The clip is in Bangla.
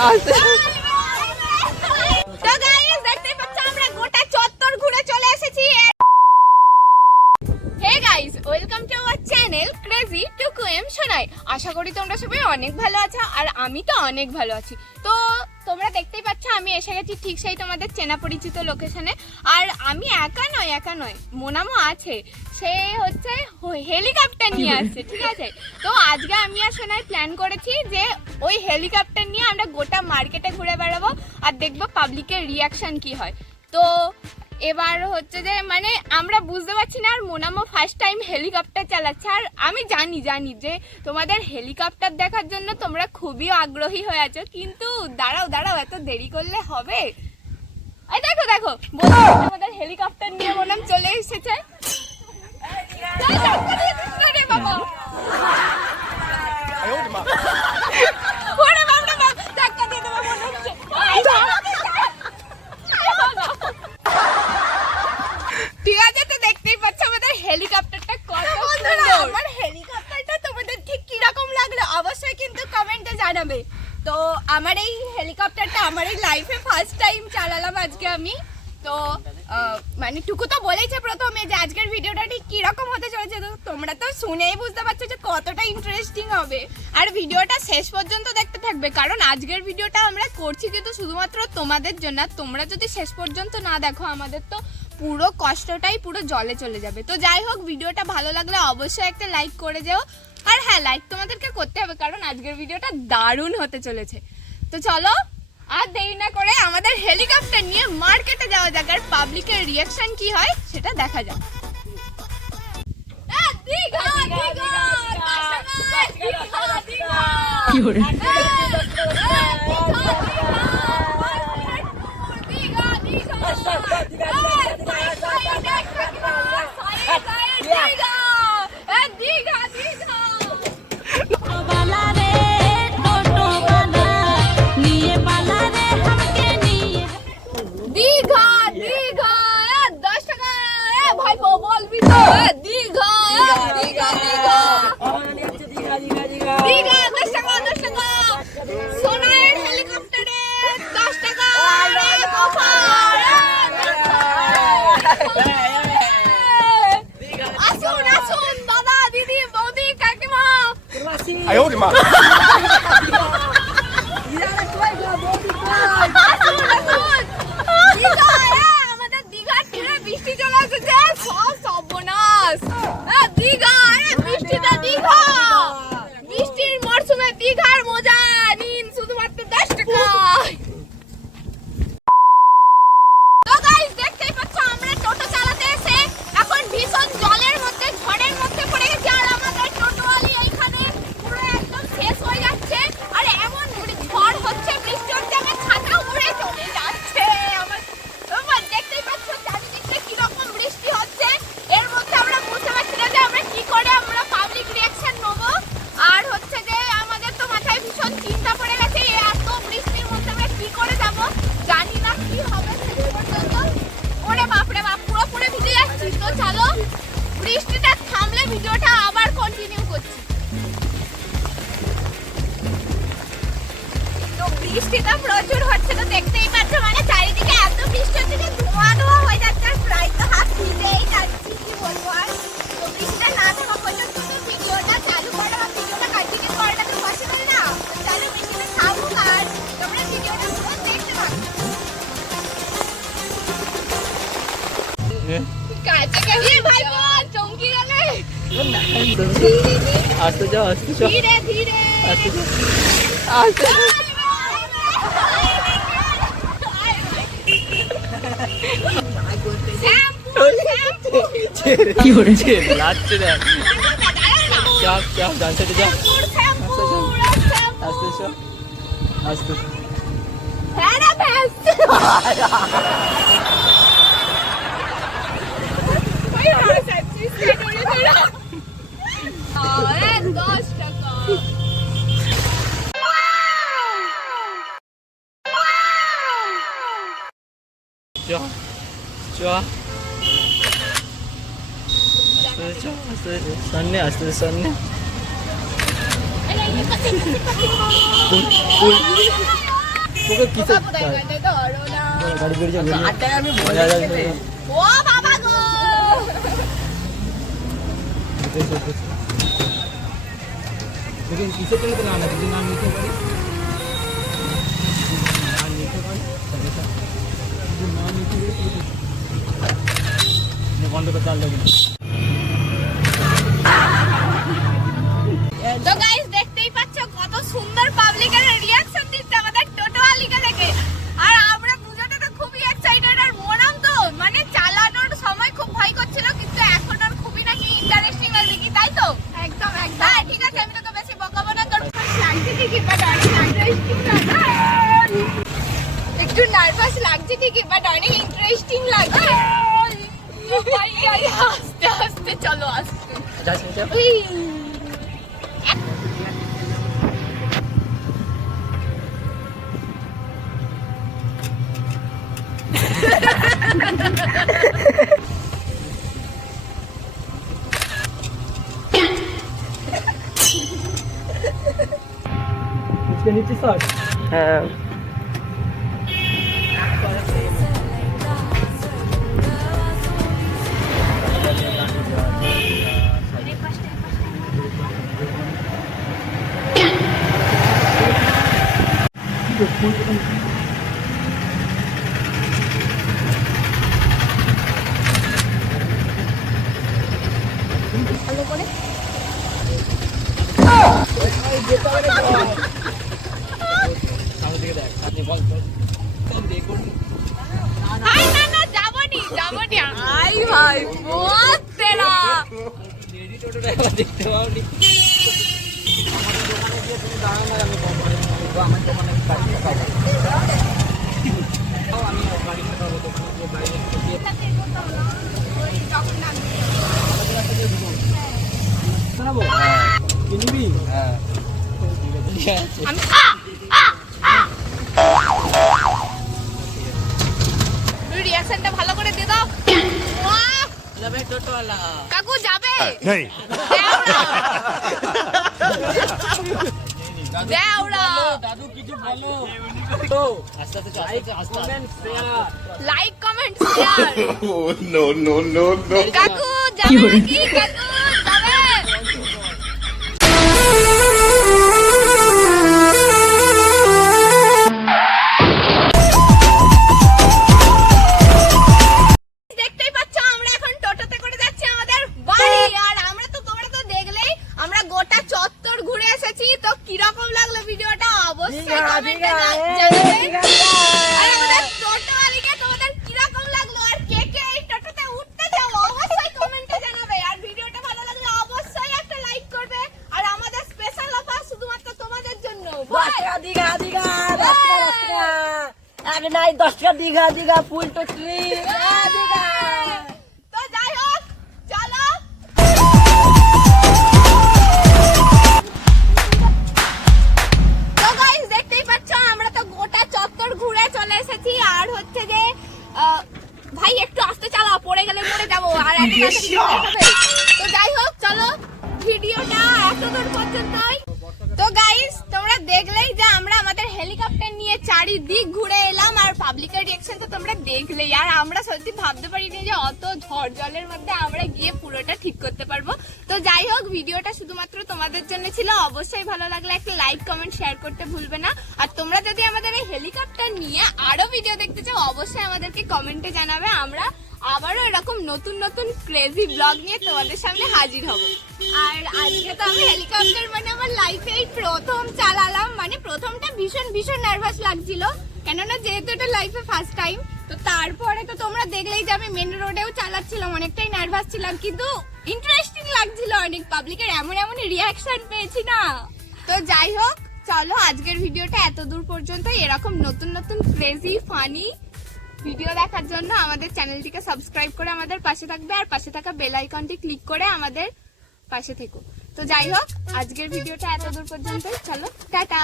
তো গাইস দেখতেই পাচ্ছ আমরা গোটা চত্বর ঘুরে চলে এসেছি। Hey guys, welcome to our channel crazy Tuku M Sonai. আশা করি তোমরা সবাই অনেক ভালো আছো আর আমি তো অনেক ভালো আছি। তো তোমরা দেখতেই পাচ্ছ আমি এসে গেছি ঠিক সেই তোমাদের চেনা পরিচিত লোকেশনে। আর আমি একা নয়, মোনামো আছে, সে হচ্ছে হেলিকপ্টার নিয়ে আসছে, ঠিক আছে। তো আজকে আমি আর সোনাই প্ল্যান করেছি যে ওই হেলিকপ্টার নিয়ে আমরা গোটা মার্কেটে ঘুরে বেড়াবো আর দেখবো পাবলিকের রিয়াকশন কি হয়। তো এবার হচ্ছে যে মানে আমরা বুঝতে পারছি না, আর মোনামো ফার্স্ট টাইম হেলিকপ্টার চালাচ্ছে। আর আমি জানি যে তোমাদের হেলিকপ্টার দেখার জন্য তোমরা খুবই আগ্রহী হয়ে আছো, কিন্তু দাঁড়াও এত দেরি করলে হবে। এই দেখো আমাদের হেলিকপ্টার নিয়ে মোনাম চলে এসেছে। বাবা ঠিক আছে, তো দেখতেই পাচ্ছ আমাদের হেলিকপ্টারটা কত সুন্দর। আমার হেলিকপ্টারটা তোমাদের ঠিক কি রকম লাগলো অবশ্যই কিন্তু কমেন্টে জানাবে। তো আমার এই হেলিকপ্টারটা আমার এই লাইফে ফার্স্ট টাইম চালালাম আজকে আমি। তো মানে টুকু তো বলেইছে প্রথমে যে আজকের ভিডিওটা ঠিক কি রকম হতে চলেছে, তো তোমরা তো শুনেই বুঝতে পারছো যে কতটা ইন্টারেস্টিং হবে। আর ভিডিওটা শেষ পর্যন্ত দেখতে থাকবে, কারণ আজকের ভিডিওটা আমরা করছি কিন্তু শুধুমাত্র তোমাদের জন্য। তোমরা যদি শেষ পর্যন্ত না দেখো আমাদের তো পুরো কষ্টটাই পুরো জলে চলে যাবে। তো যাই হোক, ভিডিওটা ভালো লাগলে অবশ্যই একটা লাইক করে যাও। আর হ্যাঁ, লাইক তোমাদেরকে করতে হবে কারণ আজকের ভিডিওটা দারুণ হতে চলেছে। তো চলো আর দেরি না করে আমাদের হেলিকপ্টার নিয়ে মার্কেটে যাওয়া যাক, আর পাবলিকের রিয়াকশন কি হয় সেটা দেখা যাক। আমাদের দীঘার তীরে বৃষ্টি চলে এসেছে, সব সর্বনাশ। দীঘা, বৃষ্টিটা দীঘা, বৃষ্টির মরশুমে দীঘার মজা নিন শুধুমাত্র 10 টাকায়। তো গাইস দেখতেই পাচ্ছ আমরা টোটো চালাতে এসে এখন ভীষণ জলের মধ্যে ঝড়ের মধ্যে পড়ে গেছি। আর আমাদের টোটোওয়ালি এইখানে পুরো একদম শেষ হয়ে যাচ্ছে। আর এমন ঝড় হচ্ছে, বৃষ্টি হচ্ছে, আমার ছাতা উড়ে চলে যাচ্ছে। আমার দেখতেই পাচ্ছ চারিদিকে কিরকম বৃষ্টি হচ্ছে। এর মধ্যে আমরা বুঝতে পারছি না যে আমরা কি করে আমরা পাবলিক রিয়াকশন নেবো। আর হচ্ছে যে আমাদের তো মাথায় ভীষণ চিন্তা পড়ে গেছে, এত বৃষ্টির মধ্যে আমরা কি করে যাব, জানি না কি হবে শেষ পর্যন্ত। ওরে বাপরে বাপ, পুরোপুরি ভিজে যাচ্ছি। তো চলো বৃষ্টিটা থামলে ভিডিওটা আবার কন্টিনিউ করছি। তো বৃষ্টিটা প্রচুর হচ্ছে, তো দেখতেই পাচ্ছ মানে চারিদিকে এত বৃষ্টি হচ্ছে যে ধোঁয়া হয়ে যাচ্ছে। আর প্রায় তো হাত ভিজেই যাচ্ছি, কি বলবো। আর তো বৃষ্টিটা না থামা পর্যন্ত তো ভিডিওটা চালু করা বা ভিডিওটা কন্টিনিউ করাটা তো পসিবল না। তাহলে বৃষ্টিটা থামুক আর তোমরা ভিডিওটা পুরো দেখতে থাকো। কাছে গিয়ে ভাই বোন চমকি গেলে। আস্তে যাও, ধীরে ধীরে কি হয়েছে? লাগছে দেখ, চাপ ডান সাইডে যাও, আস্তে চল, আস্তে। আস্তে সামনে তোকে কিসে ধরো না। গাড়ি বেরিয়ে যাবে আড্ডায় আমি বলে গেলে ও বাবা গো, তোকে কিসের জন্য তো না না যদি না নিতে পারি না নিতে পারি যদি না নিতে পারি বন্ধ করে চাল লাগবে। তো গাইস দেখতেই পাচ্ছ কত সুন্দর পাবলিকের রিঅ্যাকশন দিচ্ছে আমাদের টোটোওয়ালিকে দেখে। আর আমরা দুজনে তো খুবই এক্সাইটেড, আর মনাম তো মানে চালানোর সময় খুব ভয় করছিল, কিন্তু এখন আর খুবই নাকি ইন্টারেস্টিং লাগছে, কি তাই তো? একদম একদম। হ্যাঁ ঠিক আছে, আমি তোকে বেশি বকাবো না, তোর লাগছে ঠিকই বাট অনেক ইন্টারেস্টিং লাগছে। একটু নার্ভাস লাগছে ঠিকই বাট অনেক ইন্টারেস্টিং লাগছে। আস্তে আস্তে চলো, আস্তে। উই। इसके नीचे शर्ट হ্যাঁ ভালো করে सामने दिखे देख আপনি বল বল দেখো আই না না যাবনি আই ভাই বহুত তেরা লেডি টোটোটা একবার দেখতে পাওনি আমার দোকানে গাড়ি পাবো আমি গাড়ি পাবো দোকানে গিয়ে বাইরে গিয়ে শোনাবো কিনবি হ্যাঁ ঠিক আছে আমি রিঅ্যাকশনটা ভালো করে দিয়ে দাও। ওয়াহ! যাবে টোটোওয়ালা কাকু যাবে नहीं দেওড়া দাদু কিছু বলো তো আস্তে আস্তে আস্তে আস্তে comment share like comment share. oh no no no no কাকু যাবে নাকি? কাকু যাবে? দেখতেই পাচ্ছ আমরা এখন টোটোতে করে যাচ্ছি আমাদের বাড়ি। আর আমরা তো তোমরা তো দেখলেই আমরা গোটা চত্বর ঘুরে এসেছি। তো কিরকম লাগলো ভিডিওটা অবশ্যই কমেন্টে জানাবে। আর আমাদের টোটোওয়ালিকে তোমাদের কিরকম লাগলো, আর কে কে এই টোটোতে উঠতে চাও অবশ্যই কমেন্টে জানাবে। আর ভিডিওটা ভালো লাগলে অবশ্যই একটা লাইক করবে। আর আমাদের স্পেশাল অফার শুধুমাত্র তোমাদের জন্য। 10 টাকা দীঘা দীঘা 10 টাকা আগে নাই 10 টাকা দীঘা দীঘা ফুল তো ট্রি দীঘা তো যাই হোক চলো। তো গাইস দেখতেই পাচ্ছ আমরা তো গোটা চত্বর ঘুরে চলে এসেছি। আর হচ্ছে যে ভাই একটু আস্তে চালাও, পড়ে গেলে মরে যাবো। আর এত তাড়াতাড়ি যেতে হবে। তো যাই হোক চলো, ভিডিওটা এতদূর পর্যন্তই। তো গাইস তোমরা দেখলেই যে আমরা আমাদের হেলিকপ্টার নিয়ে চারিদিক ঘুরে এলাম। আর পাবলিকের রিঅ্যাকশন তো তোমরা দেখলেই। আর আমরা সত্যি ভাবতে পারিনি যে অত ঝড় জলের মধ্যে আমরা গিয়ে পুরোটা ঠিক করতে পারবো। তো যাই হোক ভিডিওটা শুধুমাত্র তোমাদের জন্য ছিল। অবশ্যই ভালো লাগলে একটা লাইক কমেন্ট শেয়ার করতে ভুলবে না। আর তোমরা যদি আমাদের এই হেলিকপ্টার নিয়ে আরো ভিডিও দেখতে চাও অবশ্যই আমাদেরকে কমেন্টে জানাবে। আমরা আবারও এরকম নতুন নতুন ক্রেজি ব্লগ নিয়ে তোমাদের সামনে হাজির হব। আর আজকে তো আমি হেলিকপ্টার মানে আমার লাইফে এই প্রথম চালালাম। মানে প্রথমটা ভীষণ ভীষণ নার্ভাস লাগছিল, কেননা যেহেতু এটা লাইফে ফার্স্ট টাইম। তো তারপরে তো তোমরা দেখলেই যে আমি মেন রোডেও চালাচ্ছিলাম, অনেকটাই নার্ভাস ছিলাম, কিন্তু ইন্টারেস্টিং লাগছিল অনেক। পাবলিকের এমন এমন রিঅ্যাকশন পেয়েছি না। তো যাই হোক চলো আজকের ভিডিওটা এত দূর পর্যন্ত। এরকম নতুন নতুন ক্রেজি ফানি ভিডিও দেখার জন্য আমাদের চ্যানেলটিকে সাবস্ক্রাইব করে আমাদের পাশে থাকবে। আর পাশে থাকা বেল আইকনটি ক্লিক করে আমাদের পাশে থেকো। তো যাই হোক আজকের ভিডিওটা এত দূর পর্যন্ত। চলো টাটা।